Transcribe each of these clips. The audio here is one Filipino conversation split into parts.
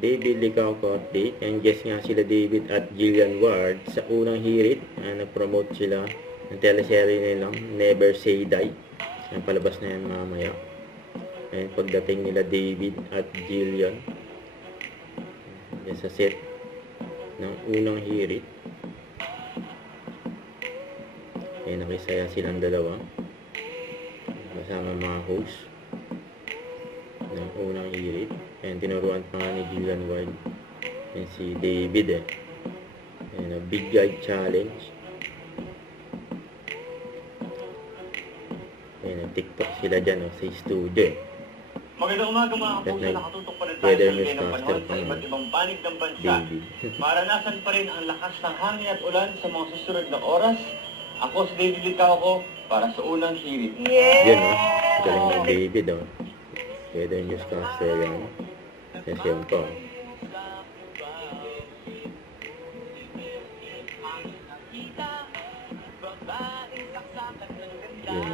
David Licauco update. And guest nga sila David at Jillian Ward sa unang hirit. Nag-promote sila ng teleserye nilang Never Say Die. Ang palabas na yan mamaya. And pagdating nila David at Jillian yan sa set ng unang hirit. Nakisaya silang dalawa kasama mga host ng unang hirit. And tinuruan pa nga ni Jillian Ward and si David and a big guy challenge. And TikTok sila dyan sa studio. Magandang umaga mga kapuso, nakatutok pa rin tayo sa ligay ng panahon sa iba't ibang panig ng bansa. Maranasan pa rin ang lakas ng hangin at ulan sa mga susunod na oras. Ako si David Licauco para sa unang hirit. Yan galing ng David Weather newscaster yan. Session po. Yan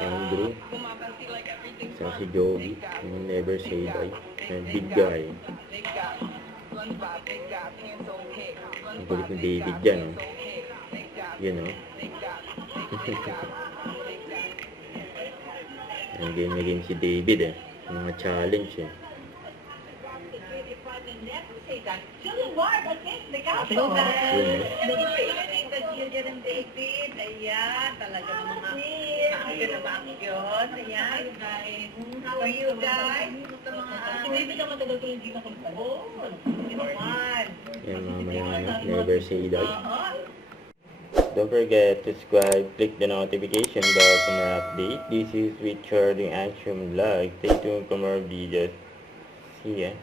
Andrew. Sa si Joey. Yung Never Say Die. Yung big guy. Ang kulit ng David dyan Ang game si David mga challenge Jillian Ward against Licauco. Jillian and David, ayan, talagang mga action. Ayan, guys. How are you guys? David ang matagal ko hindi nakapagpagod. Yan mamaya Never Say Die. Don't forget to subscribe, click the notification bell for more update. This is Richard in Action Vlog. Stay tuned for more videos. See ya.